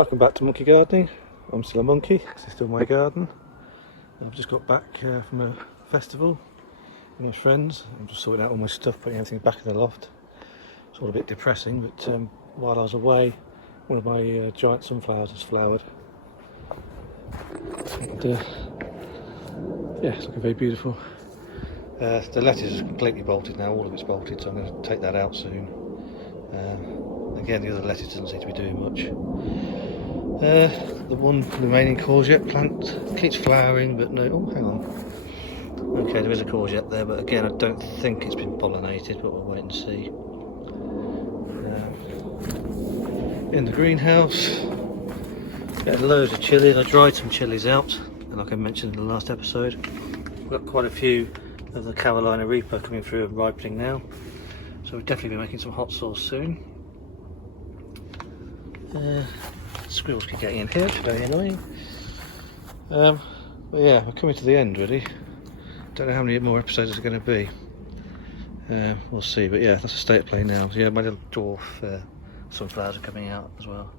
Welcome back to Monkey Gardening. I'm still a monkey, this is still my garden. I've just got back from a festival with my friends. I'm just sorting out all my stuff, putting everything back in the loft. It's all a bit depressing, but while I was away, one of my giant sunflowers has flowered. And, yeah, it's looking very beautiful. The lettuce is completely bolted now, all of it's bolted, so I'm going to take that out soon. Again, the other lettuce doesn't seem to be doing much. The one remaining courgette plant keeps flowering, but no. Oh, hang on. Okay, there is a courgette there, but again, I don't think it's been pollinated, but we'll wait and see. In the greenhouse, got loads of chilli. I dried some chillies out, and like I mentioned in the last episode, we've got quite a few of the Carolina Reaper coming through and ripening now, so we'll definitely be making some hot sauce soon. Squirrels keep getting in here, which is very annoying. But yeah, we're coming to the end really. Don't know how many more episodes there's going to be. We'll see, but yeah, that's the state of play now. So yeah, my little dwarf sunflowers are coming out as well.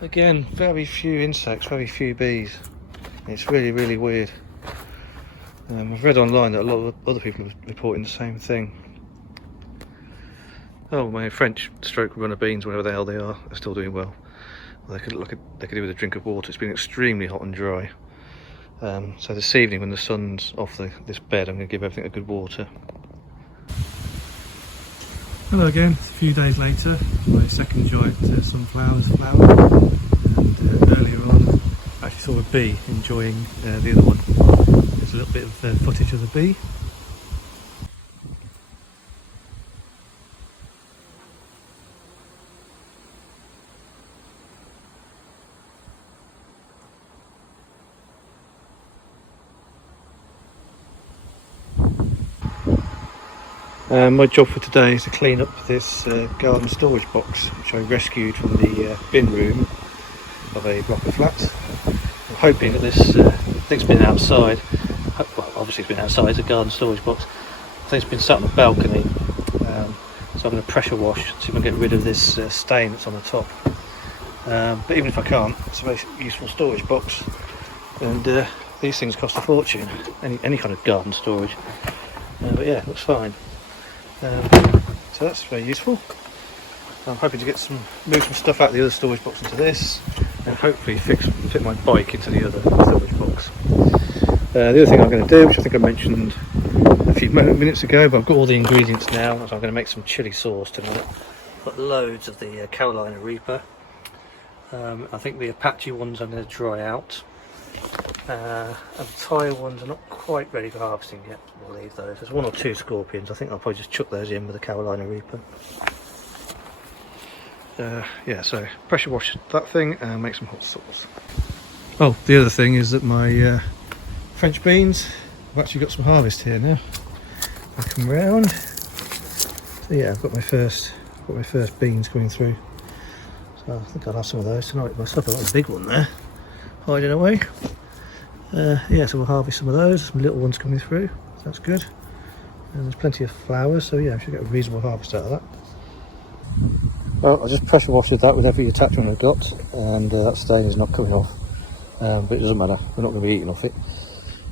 Again, very few insects, very few bees. It's really, really weird. I've read online that a lot of other people are reporting the same thing. Oh, my French stroke runner beans, whatever the hell they are still doing well. They could do with a drink of water. It's been extremely hot and dry. So this evening, when the sun's off this bed, I'm going to give everything a good water. Hello again. It's a few days later. My second giant sunflower's flowered. And earlier on, I actually saw a bee enjoying the other one. There's a little bit of footage of the bee. My job for today is to clean up this garden storage box, which I rescued from the bin room of a block of flats. I'm hoping that this thing's been outside. Well, obviously it's been outside, it's a garden storage box. I think it's been sat on the balcony, so I'm going to pressure wash, see if I can get rid of this stain that's on the top. But even if I can't, it's a very useful storage box, and these things cost a fortune, any kind of garden storage. But yeah, it looks fine. So that's very useful. I'm hoping to move some stuff out of the other storage box into this, and hopefully fit my bike into the other storage box. The other thing I'm going to do, which I think I mentioned a few minutes ago, but I've got all the ingredients now, so I'm going to make some chili sauce tonight. I've got loads of the Carolina Reaper. I think the Apache ones I'm going to dry out. And the Thai ones are not quite ready for harvesting yet. We'll leave those. There's one or two scorpions. I think I'll probably just chuck those in with the Carolina Reaper. Yeah, so pressure wash that thing and make some hot sauce. Oh, the other thing is that my French beans, I've actually got some harvest here now. I come round. So yeah, I've got my first beans coming through. So I think I'll have some of those tonight myself. I've got a big one there, hiding away. Yeah, so we'll harvest some of those. Some little ones coming through, so that's good. And there's plenty of flowers, so yeah, I should get a reasonable harvest out of that. Well, I just pressure washed that with every attachment I've got, and that stain is not coming off. But it doesn't matter, we're not going to be eating off it.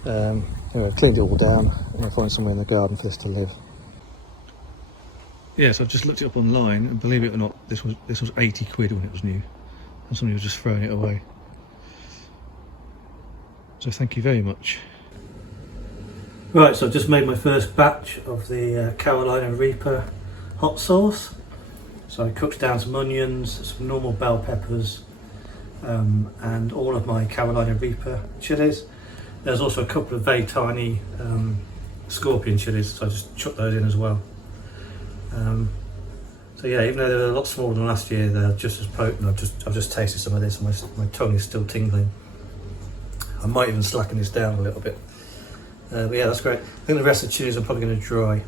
Anyway, I've cleaned it all down, and I'll find somewhere in the garden for this to live. Yes, I've just looked it up online, and believe it or not, this was 80 quid when it was new, and somebody was just throwing it away. So thank you very much. Right, so I've just made my first batch of the Carolina Reaper hot sauce. So I cooked down some onions, some normal bell peppers, and all of my Carolina Reaper chilies. There's also a couple of very tiny scorpion chilies, so I just chucked those in as well. So yeah, even though they're a lot smaller than last year, they're just as potent. I've just tasted some of this, and my tongue is still tingling. I might even slacken this down a little bit. But yeah, that's great. I think the rest of the chilies are probably going to dry.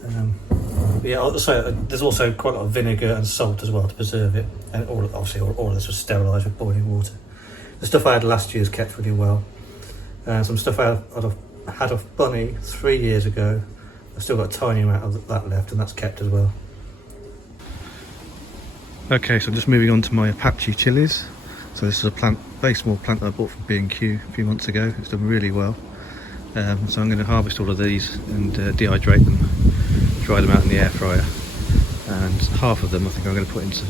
But yeah, so there's also quite a lot of vinegar and salt as well to preserve it. And obviously all of this was sterilised with boiling water. The stuff I had last year's kept really well. Some stuff I had off Bunny 3 years ago. I've still got a tiny amount of that left, and that's kept as well. Okay, so I'm just moving on to my Apache chilies. So this is a plant, very small plant that I bought from B&Q a few months ago. It's done really well. So I'm going to harvest all of these and dehydrate them, dry them out in the air fryer. And half of them I think I'm going to put into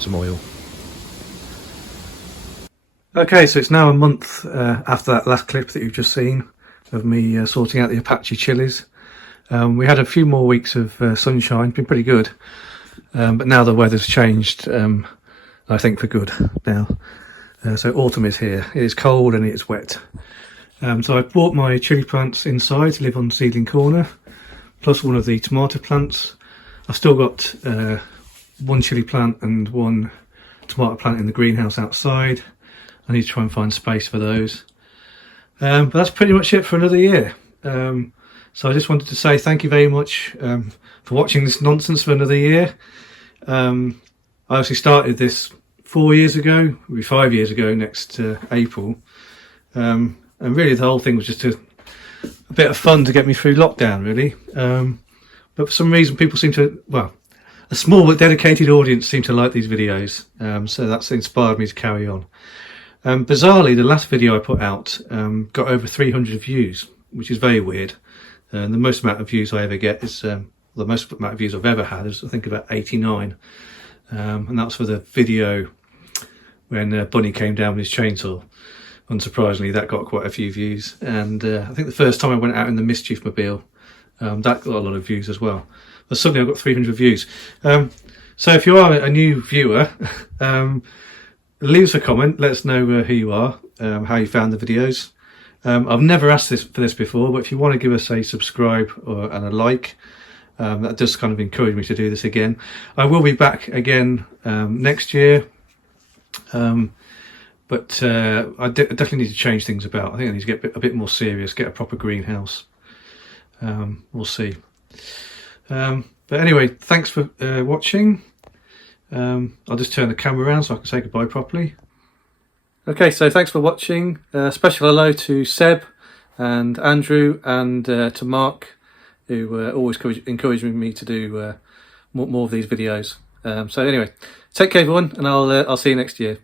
some oil. Okay, so it's now a month after that last clip that you've just seen of me sorting out the Apache chilies. We had a few more weeks of sunshine, been pretty good. But now the weather's changed, I think for good now. So autumn is here. It is cold and it is wet. So I've brought my chilli plants inside to live on seedling corner, plus one of the tomato plants. I've still got one chilli plant and one tomato plant in the greenhouse outside. I need to try and find space for those. But that's pretty much it for another year. So I just wanted to say thank you very much for watching this nonsense for another year. I actually started this 4 years ago, it'll be 5 years ago next April. And really the whole thing was just a bit of fun to get me through lockdown, really. But for some reason people seem to, well, a small but dedicated audience seem to like these videos. So that's inspired me to carry on. Bizarrely, the last video I put out got over 300 views, which is very weird. The most amount of views I ever get is, the most amount of views I've ever had is I think about 89. And that's for the video when Bunny came down with his chainsaw. Unsurprisingly, that got quite a few views. And I think the first time I went out in the Mischief Mobile, that got a lot of views as well. But suddenly I've got 300 views. So if you are a new viewer, leave us a comment, let us know who you are, how you found the videos. I've never asked for this before, but if you want to give us a subscribe and a like, that does kind of encourage me to do this again. I will be back again next year, but I definitely need to change things about. I think I need to get a bit more serious, get a proper greenhouse. We'll see. But anyway, thanks for watching. I'll just turn the camera around so I can say goodbye properly. Okay, so thanks for watching. Special hello to Seb and Andrew and to Mark, who always encouraging me to do more of these videos. So anyway, take care everyone, and I'll see you next year.